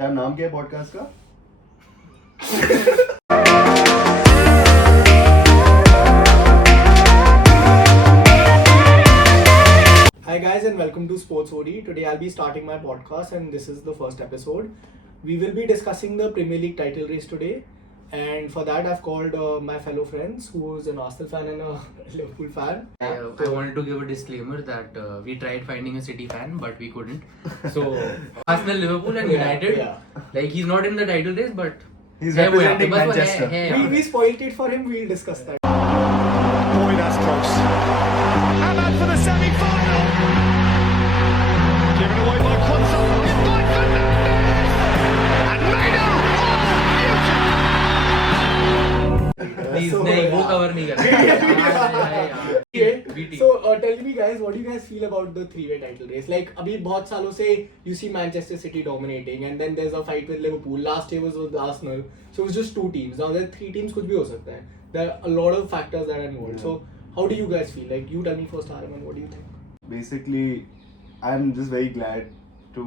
क्या नाम क्या है पॉडकास्ट का? Hi guys and welcome to Sports OD. Today I'll be starting my podcast and this is the first episode. We will be discussing the Premier League title race today, and for that I've called my fellow friends who is an Arsenal fan and a Liverpool fan. I wanted to give a disclaimer that we tried finding a City fan but we couldn't. So Arsenal, Liverpool and United, like he's not in the title race but He's है वो यहाँ पे, representing बस वो Manchester. है We spoiled it for him, we'll discuss that. Boy, that's close. Ahmad for the semi-final. Given away by Quanza. In by Fernandes. And Maino. Please So, नहीं वो yeah. cover नहीं करना Okay. So tell me guys, what do you guys feel about the three-way title race? Like अभी बहुत सालों से you see Manchester City dominating and then there's a fight with Liverpool. Last year was with Arsenal. So it's just two teams. Now there are three teams, कुछ भी हो सकता है. There are a lot of factors that are involved. Yeah. So how do you guys feel? Like you tell me first, Harman, what do you think? Basically, I'm just very glad to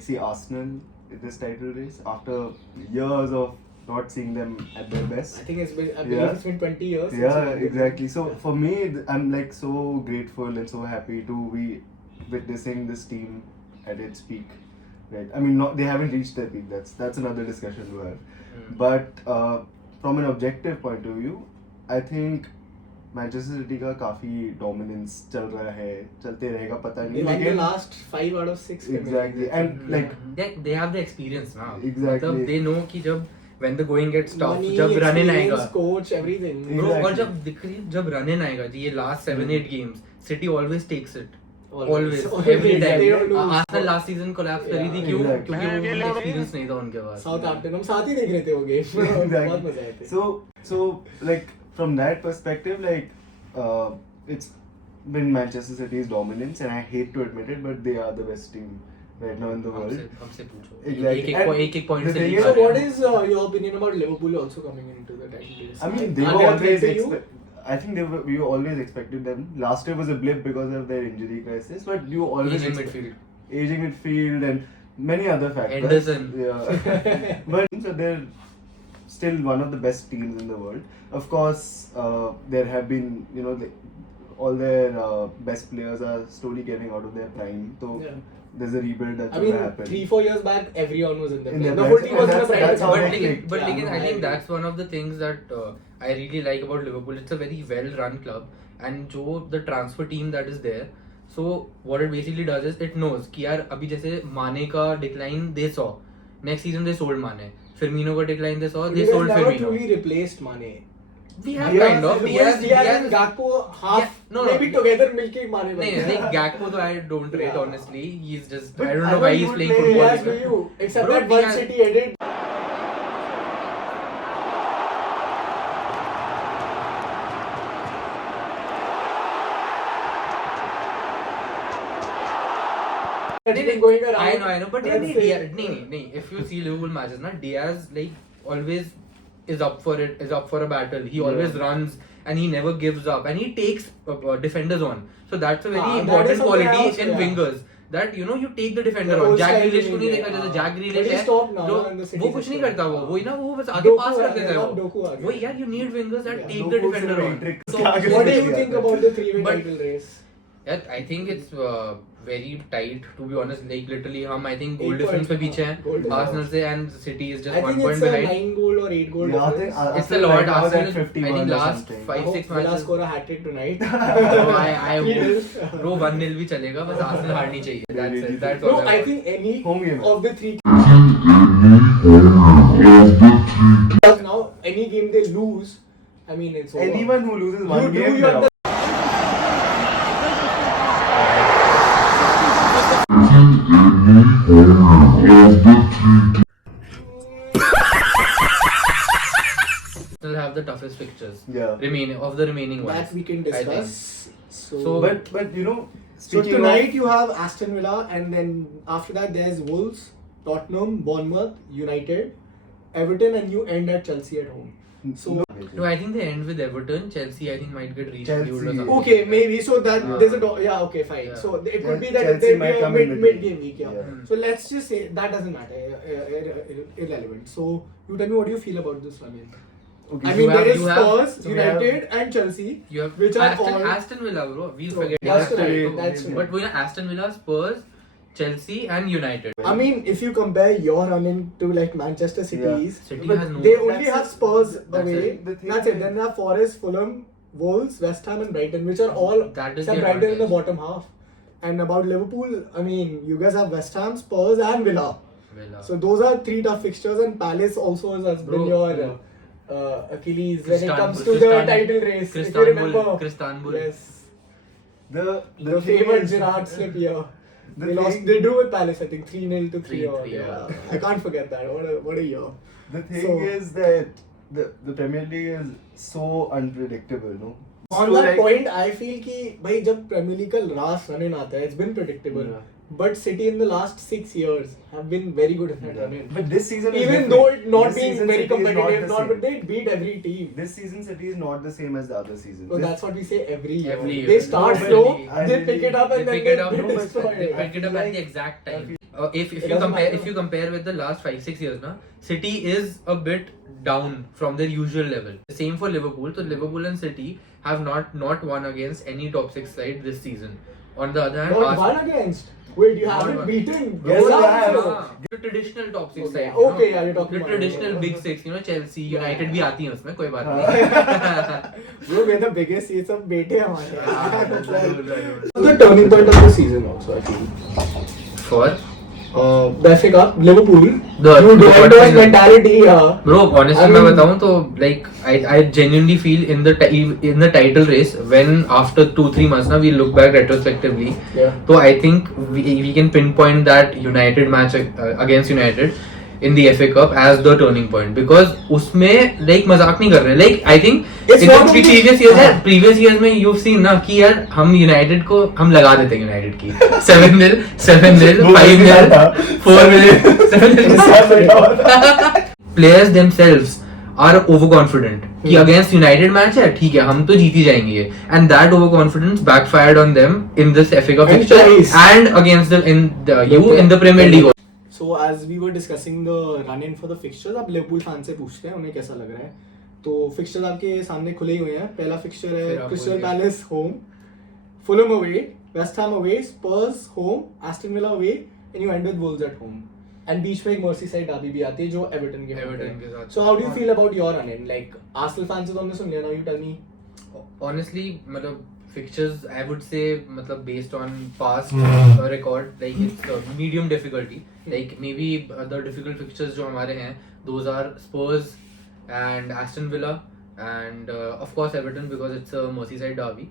see Arsenal in this title race after years of not seeing them at their best. I think I believe it's been 20 years. since Yeah, we won the exactly. league. So Yeah. for me, I'm like so grateful and so happy to be witnessing this team at its peak. Right? I mean, they haven't reached their peak. That's another discussion to have. But from an objective point of view, I think Manchester city का काफी dominance चल रहा है, चलते रहेगा पता They नहीं, won the लेकिन last 5 out of 6. exactly and like they have the experience now. Exactly. मतलब they know कि जब when the going gets tough, Money, जब run in आएगा, experience, coach, everything. bro, और Exactly. जब run in आएगा, ये last 7-8 games, City always takes it. Always. Every They time. don't lose. Arsenal last season collapse करी थी Yeah. क्यों? Exactly. क्योंकि वो experience नहीं था उनके पास. Southampton, हम साथ ही देख रहे थे वो game. बहुत मजा आए थे. So like from that perspective, like it's been Manchester City's dominance, and I hate to admit it, but they are the best team right now in the world. हमसे पूछो. Exactly. एक point The से thing lead is, So कर रहे what हैं. is your opinion about Liverpool also coming into the title race? I mean, they Are were they a always threat to you? I think we always expected them. Last year was a blip because of their injury crisis, but you always Aging expect- midfield. aging midfield and many other factors. Henderson. Yeah. But so they're still one of the best teams in the world. Of course, there have been, all their best players are slowly getting out of their prime. So Yeah. there's a rebuild that's I going mean, to happen. 3-4 years back, everyone was in the In their The best, whole team and was in the that's- prime. that's how But they लेकिन click. but Yeah, लेकिन I I think agree. that's one of the things that I really like about Liverpool. It's a very well run club, and जो the transfer team that is there. So what it basically does is it knows कि यार अभी जैसे माने का decline they saw. Next season they sold Mane. Firmino का decline they saw. They You guys sold never Firmino. truly replaced Mane. We have Diaz- kind of Diaz and Gakpo half, Yeah, no, maybe together मिलके Mane नहीं बनते हैं. नहीं Gakpo तो I don't rate Yeah. honestly. He's just But I don't I know why know he's you playing play football. Diaz do even. you? Except Bro, that one Diaz- City edit. Going around. I know, but Let's नहीं, say- Diaz, नहीं. If you see Liverpool matches, ना Diaz like always is up for it, is up for a battle. He always runs and he never gives up, and he takes defenders on. So that's a very that is important something quality else, in yeah. wingers. That you take the defender The on. old Jack style Grealish को नहीं winning, देखा जैसे हाँ. Jack But Grealish he है stopped now, जो in the City वो कुछ नहीं system. करता वो वही ना वो बस आगे Doku पास आ कर गया, देता है अब Doku आ वो गया. वही यार you need wingers that Yeah. take the Doku defender से on. matrix So, के आगे What do निकल you think जाता है. about the three-way But- title race? Yeah, I think it's very tight to be honest. Like literally, हम I think 8 goal difference पे points, पीछे हाँ, goal हैं. difference. Arsenal से and City is just I 1 think point it's a behind. 9 goal or 8 goal Yeah, I difference. think It's a Arsenal lot. right now is at Arsenal, 51 I think or last something. 5-6 Villa matches. score a hat trick tonight. So I He bro 1-0 भी चलेगा बस Arsenal हारनी चाहिए. That's it. That's No, all. I think any Home game. of the three. Now, any game they lose, I mean it's over. Anyone who loses one You do game, your they're out. Arsenal have the toughest fixtures. Yeah. Remaining ones. That we can I think. discuss. So- But So speaking tonight you have Aston Villa, and then after that there's Wolves, Tottenham, Bournemouth, United, Everton, and you end at Chelsea at home. So No, I think they end with Everton. Chelsea, I think, might get rescheduled or Chelsea. something. okay, maybe so that Yeah. there's a okay, fine. Yeah. So it could be that Chelsea there'll might be a come in mid between. game week. Yeah. Yeah. So let's just say that doesn't matter. Irrelevant. So you tell me what do you feel about this one? Okay, I so mean, you have- there is you have- Spurs, so we have- United, and Chelsea. You have Which are all- Aston Villa, bro. We'll Bro, forget. that's that. right, that's right. But we have Aston Villa, Spurs, Chelsea, and United. I mean, if you compare your run into like Manchester City's, City but has no- they only That's have it. Spurs That's away. it. The thing That's it. is- Then they have Forest, Fulham, Wolves, West Ham, and Brighton, which are all That is except the Brighton in the advantage. bottom half. And about Liverpool, I mean, you guys have West Ham, Spurs, and Villa. Villa. So those are three tough fixtures, and Palace also has Bro, been your bro. Achilles when it comes to the Cristan- title race. If you Cristanbul, remember, Cristanbul. yes, the the thing famous is- Gerrard slip here. the They lost. thing- They drew with Palace, I think 3-0 to 3-0. 3-3, Yeah, I can't forget that. What a year. The thing So- is that the Premier League is so unpredictable, no? On So that like- point, I feel कि भाई जब Premier League का last run in आता है, it's been predictable. Yeah. But City in the last 6 years have been very good in that run in. But this season is Even different. though it not This being season very City is competitive, not but the they beat every team. same. This season City is not the same as the other seasons. So This- that's what we say every year. Every year. They start No, slow, I they really- pick it up, They and then pick they it up. destroy They it. pick it up at the exact time. If It you doesn't compare matter. if you compare with the last 5-6 years, na, City is a bit down from their usual level. Same for Liverpool. So Liverpool and City have not won against any top 6 side this season. On the other hand, Not one against. Wait, you Not haven't one. beaten. Yes, Villa I have. also. The traditional top 6 Okay, side. okay, yeah, you're talking the about- traditional big 6, Chelsea, United भी आती हैं उसमें, कोई बात हाँ. नहीं. Bro, we're the biggest. ये सब बेटे हमारे. Yeah. The turning point of the season also, I feel. For The FA Cup, Liverpool. The you do quarterfinal. mentality. Bro, honestly, I मैं mean- बताऊँ तो like I genuinely feel in the title race when after 2-3 months ना we look back retrospectively. Yeah. So I think we can pinpoint that United match against United in the FA Cup as the turning point because उसमें like मजाक नहीं कर रहे. Like I think It's in not the only- previous years में you've seen ना कि यार हम United को हम लगा देते हैं United की 7-0, 7-0, 5-0, 4-0, 7-0. Players themselves are overconfident कि against United match है ठीक है हम तो जीत ही जाएंगे ये and that overconfidence backfired on them in this FA Cup And fixture twice. and against in the Premier League. So as we were discussing the run-in for the fixtures, अब Liverpool fan से पूछते हैं उन्हें कैसा लग रहा है. तो फिक्चर्स आपके सामने खुले ही हुए हैं. पहला फिक्चर फिर है आप क्रिस्टल बोलिए. Palace home, Fulham away, West Ham away, Spurs home, Aston Villa away and you and with Wolves at home. And बीच में एक मर्सीसाइड डर्बी भी आती है जो एवर्टन के Everton के साथ. So how do you feel about your run-in? Like Arsenal fan से तो हमने सुन लिया. Now you tell me. Honestly, मतलब fixtures I would say मतलब based on past record like it's medium difficulty. Like maybe the difficult fixtures जो हमारे हैं those are Spurs and Aston Villa and of course Everton because it's a Merseyside derby.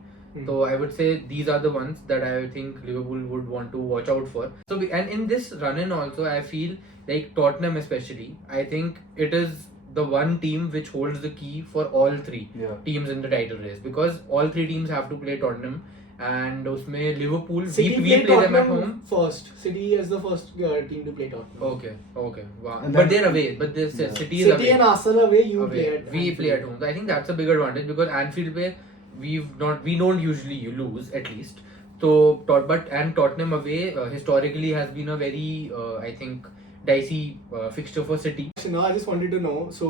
So I would say these are the ones that I think Liverpool would want to watch out for. So and in this run-in also I feel like Tottenham especially I think it is the one team which holds the key for all three Yeah. teams in the title race because all three teams have to play Tottenham and उसमें Liverpool City we played play them at Tottenham home. first. City is the first team to play Tottenham. Okay, wow. And But then- they're away. But this Yeah. City is away. and Arsenal away, you Away. play at We Anfield. play at home. So I think that's a big advantage because Anfield पे we don't usually lose at least. So but Tottenham away historically has been a very I think dicey fixture for City. So now I just wanted to know, so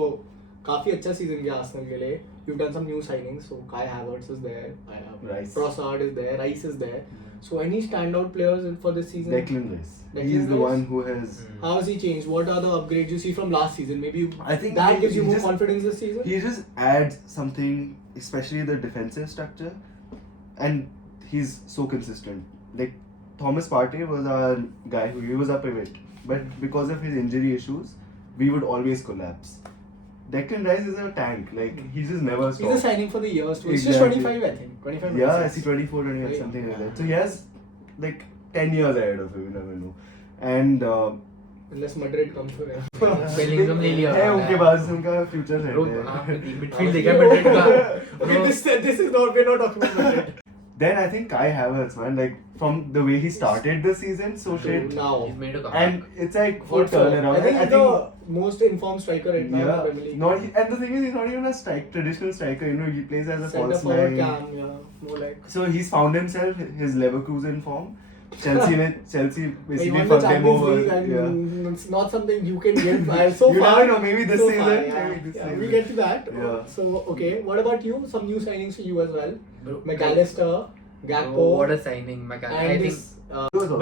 काफी अच्छा season गया Arsenal के लिए. You've done some new signings. So Kai Havertz is there, Rice. Trossard is there, Rice is there. So any standout players for this season? Declan Rice. Declan He's the Rice? one who has. How has he changed? What are the upgrades you see from last season? Maybe I think that he- gives you he more just- confidence this season. He just adds something, especially the defensive structure, and he's so consistent. Like Thomas Partey was our guy he was our pivot, but because of his injury issues, we would always collapse. Declan Rice is a tank. Like he just never He's a stops. signing for the years too. It's just Exactly. 25, I think. 25. Yeah, I 26. see 24, 25, Yeah. something like that. So he has like 10 years ahead of him. You never know. And Unless Madrid comes for him. Bellingham ले लिया है उन्होंने. उनके पास उनका future Bro, है. midfield देखा Madrid का. Okay, this is not, we're not talking about Madrid. Then I think Kai Havertz, man, like from the way he started the season, so shit. Now. He's made a comeback. And it's like full turnaround. I think he's the most informed striker right now in the yeah, Premier League. and the thing is, he's not even a traditional striker. You know, he plays as a Centre false forward nine. cam, yeah, more like. So he's found himself his Leverkusen form. Chelsea He basically won the fucked him Champions over. League and Yeah. it's not something you can get by so You far. never know, maybe this so season, far, yeah. maybe this Yeah, season. we get to that. Yeah. So, okay, what about you? Some new signings for you as well? Bro, McAllister, Gakpo. Oh, what a signing, McAllister. I and think, this.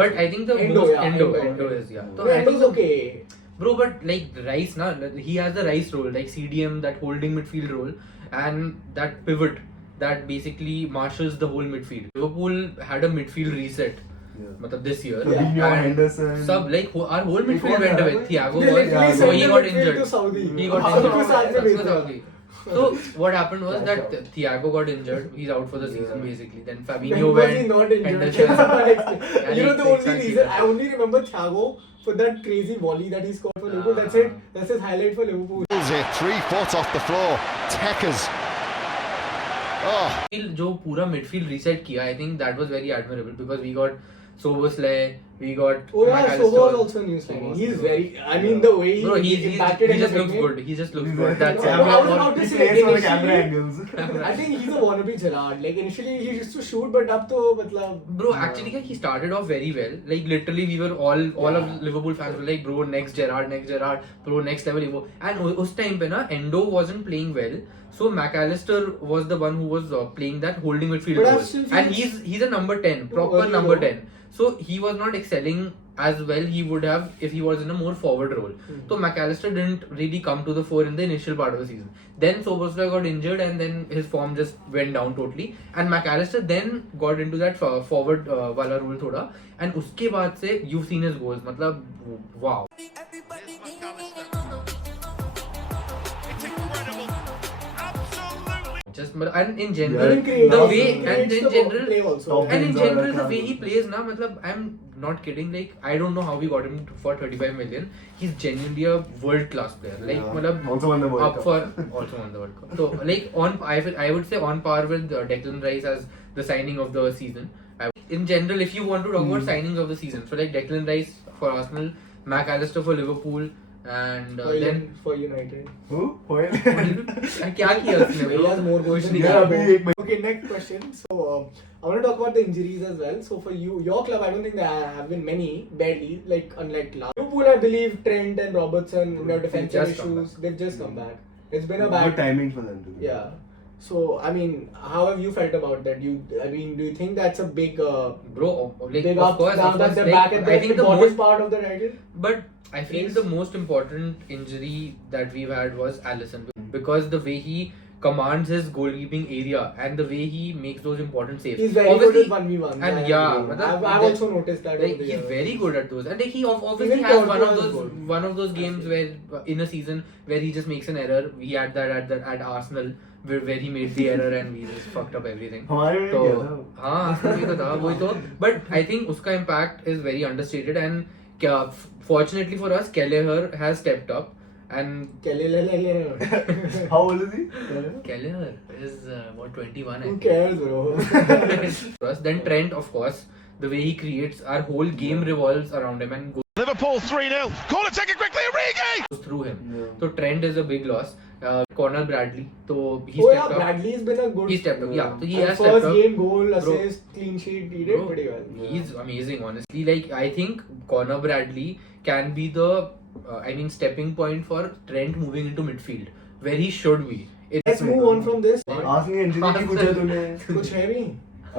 But I think the Endo, most yeah, Endo Endo. is yeah. So No, I Endo's think the- okay. Bro, but like Rice, na, he has the Rice role, like CDM, that holding midfield role, and that pivot that basically marshals the whole midfield. Liverpool had a midfield reset, Yeah. matlab this year. Fabinho, And Henderson. Sub like our whole midfield Thiago went away. went. Thiago They literally was, yeah, so he sent got the midfield injured. to Saudi. He got Saudi injured. to Saudi. Saudi. So what happened was that Thiago got injured. He's out for the season basically. Then When Fabinho was he went. not injured? Henderson. Can someone explain? You know the only Exactly. reason I only remember Thiago for that crazy volley that he scored for Liverpool. That's it. That's his highlight for Liverpool. Is it 3 foot off the floor? Tekkers. Oh. जो पूरा midfield reset किया, I think that was very admirable because we got Soboslai, we got Oh yeah, McAllister. Sobo was also a new signing. He's very. I mean the way Bro, he impacted he in just the looks second- good. He just looks He's good. a- That's No, it. I was about to He say, plays for the initially- camera angles. I think he's a wannabe Gerrard. Like initially he used to shoot, but up to matlab. Bro, actually, he started off very well. Like literally, we were all Yeah. of Liverpool fans were like, bro, next Gerrard, bro, next level Evo. And us time pe na, Endo wasn't playing well. So McAllister was the one who was playing that holding midfield But I role. still And feel- he's a number 10, proper early number though. 10. So he was not excelling as well he would have if he was in a more forward role. So McAllister didn't really come to the fore in the initial part of the season. Then Soboslai got injured and then his form just went down totally. And McAllister then got into that forward wala role thoda. And uske baad se you've seen his goals. Matlab, wow. It's incredible. Absolutely. Just and in general, Yeah, the also way creates and in general. play also. Top And in Benzema, general, the Thiago. way he plays now, matlab, I'm not kidding. Like, I don't know how we got him for 35 million. He's genuinely a world-class player. Like, Yeah. matlab, Also won the World up Cup. for also won the World Cup. So, like, I would say on par with Declan Rice as the signing of the season. In general, if you want to talk about signings of the season, so like Declan Rice for Arsenal, McAllister for Liverpool, and then for United. Who? Hoyle? क्या किया उसने He has more goals than कुछ नहीं Yeah, किया. अभी एक Okay, next question. So, I want to talk about the injuries as well. So, for you, your club, I don't think there have been many, barely, like unlike last. Liverpool, I believe Trent and Robertson, you know, defensive just come issues, they've just come back. It's been a Good bad timing for them to. Yeah. So, I mean, how have you felt about that? I mean, do you think that's a big, Bro, like big of up course, now of that course, they're like, back at the I think the bottom most part of the title? But I feel Yes. the most important injury that we've had was Alisson because the way he commands his goalkeeping area and the way he makes those important saves. He's very Obviously, good at 1v1. and yeah, I've also noticed that. like over the he's years. very good at those, and like he obviously Even has Porto has goal. one of those games where in a season where he just makes an error. We had that at Arsenal where he made the error and we just fucked up everything. हमारे में तो क्या था? हाँ Arsenal में तो था वही तो, but I think उसका impact is very understated and क्या fortunately for us Kelleher has stepped up and How old is he? Kelleher is what 21 I Who think. cares, bro? For us. Then Trent, of course, the way he creates, our whole game revolves around him and Liverpool 3-0. Corner taken quickly. Origi. goes through him. Yeah. So Trent is a big loss. Conor Bradley, so he Oh yeah, stepped up. Bradley's been a good. He stepped up. Yeah, so he And has stepped first up. game goal, Bro. assist, clean sheet, he did Bro, pretty well. He's amazing, honestly. Like I think Conor Bradley can be the, stepping point for Trent moving into midfield, where he should be. Let's move on from this. Arsenal injury की पूछा तूने? कुछ है भी?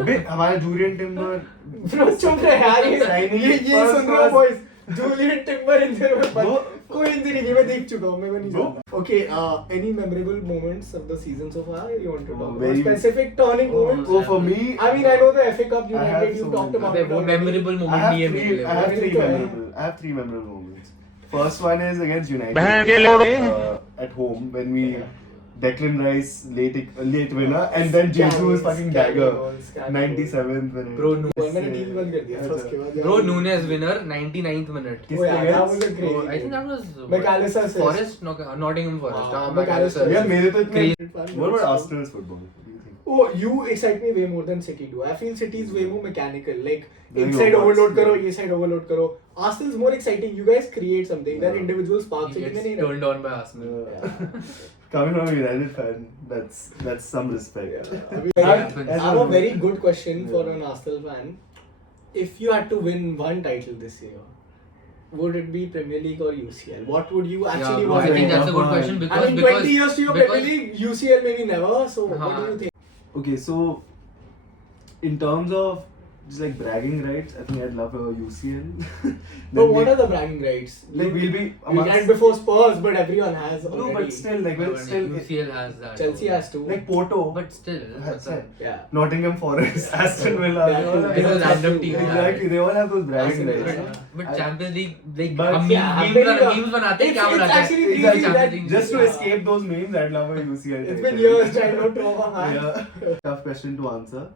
अबे हमारा Julian timber Bro, चुप रहे यार ये Signing ये first सुन रहे हो was- boys. Julian Timber injury में Bro- कोई इंजरी नहीं मैं देख चुका हूँ मैं नहीं Bro- जानता. Okay, any memorable moments of the season so far you want to talk about? very- Specific turning moments? Oh, for me, I mean, I know the FA Cup I United, have you so talked many. about अबे it वो already. memorable I moment have नहीं है three. मेरे I लिए. have three memorable moments. First one is against United at home when we Declan Rice late winner and then Jesus fucking dagger 97th minute. Bro, मैंने TV बंद कर दिया था उसके बाद. Bro, Nunes winner 99th minute. Kiss Oh yeah, that against? was a crazy. Oh, I think that was McAllister assist. Forest, Nottingham Forest. हाँ, McAllister. Yeah, मेरे तो इतने. Great. What about Arsenal's football? What do you think? Oh, you excite me way more than City do. I feel City is way more mechanical. Like Doing inside robots, overload karo, yeah. ये side overload karo. Arsenal's more exciting. You guys create something. That Yeah. individual spark He City gets में नहीं रहता. turned on by Arsenal. Coming from a United fan, that's some respect. Yeah. I mean, Yeah, I but- have a very good question for Yeah. an Arsenal fan. If you had to win one title this year, would it be Premier League or UCL? What would you actually Yeah, want? I think to that's a win? good question I because mean, 20 years to your Premier League, UCL maybe never. So what do you think? Okay, so in terms of just like bragging rights, I think I'd love a UCL. But what are the bragging rights? like we'll be We amongst- had before Spurs, but everyone has No, already. but still like we'll still UCL has that. Chelsea has to. like Porto, But still, That's it. Yeah. Nottingham Forest, Aston Villa. Yeah, they all have it's a those- random team. Exactly, they all have those bragging Aston rights. Villa. But I- Champions League, like But- हम Yeah, memes बनाते हैं क्या it's बनाते हैं? actually Exactly. crazy that- Champions League Just to Yeah. escape those memes, I'd love a UCL. It's title. been years, childhood trauma, man. Yeah. Tough question to answer,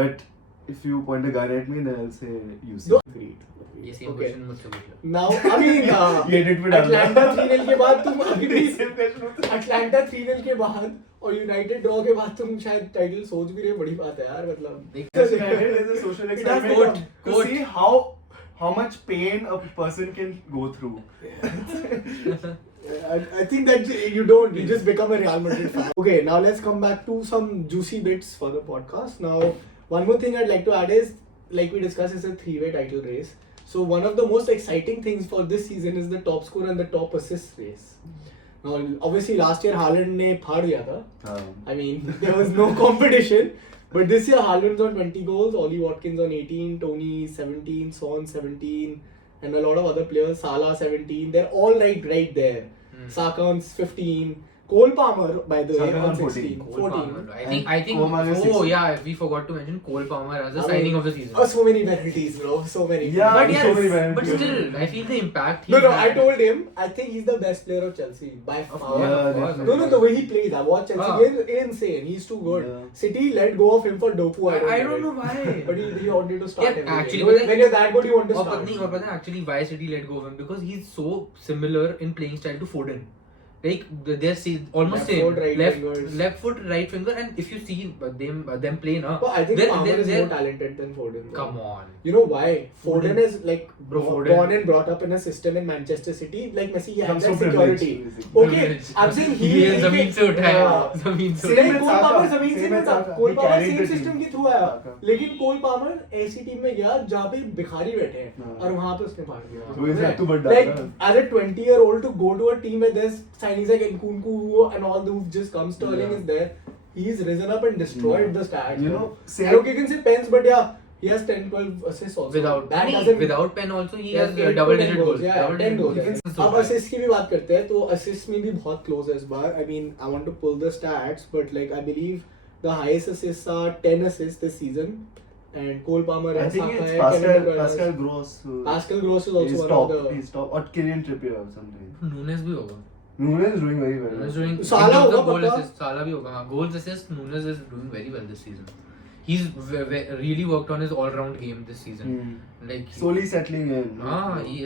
but if you point a gun at me, then I'll say UCL. No. Agreed. ये same Okay. question मुझसे पूछ लो. Now, I mean, ये edit में डालना। Atlanta 3-0 के बाद तुम अभी भी Same question होता है। Atlanta 3-0 के बाद और यूनाइटेड ड्रॉ के बाद तुम शायद टाइटल सोच भी रहे हो, बड़ी बात है यार, मतलब Just United is a social It has experiment become- to see how much pain a person can go through. I think that you don't, you just become a Real Madrid fan. Okay, now let's come back to some juicy bits for the podcast. Now, one more thing I'd like to add is, like we discussed, it's a three-way title race. So one of the most exciting things for this season is the top score and the top assist race. Now, obviously last year Haaland ने फाड़ दिया था. I mean, there was no competition. But this year, Haaland's on 20 goals, Ollie Watkins on 18, Tony 17, Son 17, and a lot of other players, Salah 17. They're all right there. Saka on 15. Cole Palmer, by the way, Saka on on 16. 14. Cole 14. Palmer. I And think. Coman is Oh 16. yeah, we forgot to mention Cole Palmer as the I signing mean, of the season. Oh, so many penalties, bro. So many. Yeah, But so many yes, but penalties. still, I feel the impact. No, he I had- told him, I think he's the best player of Chelsea by Of far. course, Yeah, of course. definitely. No, the way he plays, I watched Chelsea Ah. game, insane. He's too good. Yeah. City let go of him for Doku. I get don't it. know why. But he wanted to start. Yeah, every actually, game. but when you're that good, you want to और start. पता है actually why City let go of him because he's so similar in playing style to Foden. Like they're almost Left same. foot, right fingers. left foot, right finger, and if you see them play now, But I think Palmer is they're- more talented than Foden. though. Come on. You know why? Foden Foden. is like Bro, Foden- born and brought up in a system in Manchester City. Like Messi, he has Comes that from privilege, security. basically. Okay, I'm saying he ये जमीन से उठाया Yeah. जमीन से Same Like with Cole Saka. Palmer जमीन से Same नहीं with था. Saka. Cole He Palmer carried same the team. system के थ्रू आया. Saka. लेकिन Cole Palmer ऐसी टीम में गया जहाँ पे भिखारी बैठे हैं हाँ. और वहाँ पे उसने फाड़ दिया. So he's had to but Like डाला. as a 20-year-old to go to a team where there's signings like Nkunku and all who've just come, Sterling Yeah. is there. He's risen up and destroyed Yeah. the stats. You man. know, I same- know you can say pens, but yeah, he has 10-12 assists also. without that नहीं, doesn't without pen also he He has has 8 double to 10 digit goals. Yeah, Double 10 digit goals. goals. अब assist की भी बात करते हैं तो assist में भी बहुत क्लोज है इस बार. I mean, I want to pull the stats, but like I believe the highest assists are 10 assists this season, and Cole Palmer I and think Saka it's and Kevin De Bruyne. Pascal Gross. Pascal Gross is also He's one top. of the. He's top. Or Kylian Trippier or something. Nunes भी होगा. Nunes is doing very well. Nunes doing Salah in terms होगा of goal पक्का. assist, Salah भी होगा. हाँ, goals assist, Nunes is doing very well this season. He's really worked on his all-round game this season. Like Slowly settling in. he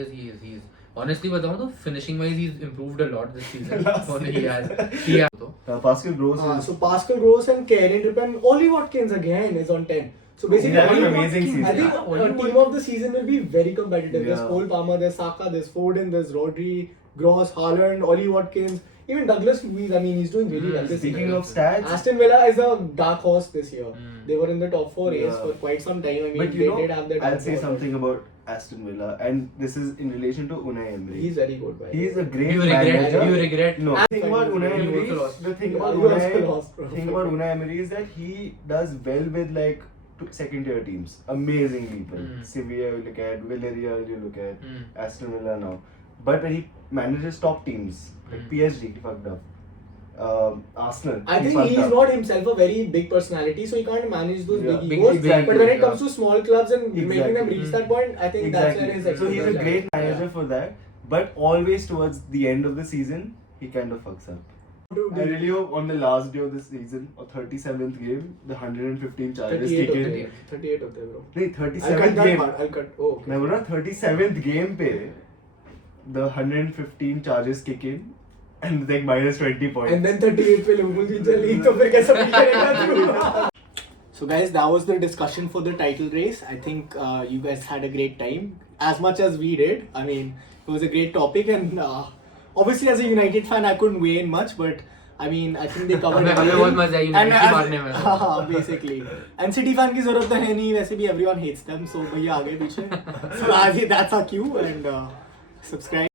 is. Honestly बताऊँ तो finishing wise he's improved a lot this season. Last और he has. तो. Pascal Gross is. So Pascal Gross and Kieran Trippier and Ollie Watkins again is on 10. So basically, He's having an Ollie amazing Watkins, I season. think Yeah, Ollie team of the season will be very competitive. There's Yeah. Cole Palmer, there's Saka, there's Foden, there's Rodri, Gross, Haaland, Ollie Watkins, even Douglas Luiz. I mean, he's doing really well this Speaking season. of stats, Aston Villa is a dark horse this year. They were in the top 4 race Yeah. for quite some time. I mean, but they you did have know, their I'll top say 4, something about Aston Villa, and this is in relation to Unai Emery. He's very good. By the He's way. a great You regret? manager. You regret? No. And The thing about Unai he Emery, also lost. the thing Yeah, about he also Unai, lost, bro. thing about Unai Emery is that he does well with like second-tier teams. Amazing people. Sevilla, you look at Villarreal, you look at Aston Villa now. But when he manages top teams, like PSG, he fucked up. Arsenal. I he think fucked he's up. not himself a very big personality, so he can't manage those Yeah, big big- egos. exactly, But when it yeah. comes to small clubs and making them Exactly. reach that point, I think that's where his So he's a expertise great lies. manager for that. But always towards the end of the season, he kind of fucks up. I really hope on the last day of the season, or 37th game, the 115 charges 38 kick of in. them. 38 of them, bro. नहीं I'll cut 37th that game. part. I'll cut. Oh, okay. मैं बोल रहा 37th game पे the 115 charges kick in and like -20 points. And then 38 पे Liverpool जीत जाएगी तो फिर कैसे beat करेगा? So guys, that was the discussion for the title race. I think you guys had a great time, as much as we did. I mean, it was a great topic, and obviously as a United fan, I couldn't weigh in much, but I mean, I think they covered हमें everything. बहुत मजा आई United की मारने में. हाँ, basically. And City fan की जरूरत तो है नहीं, वैसे भी everyone hates them, so भैया आगे पीछे. So that's our cue, and subscribe.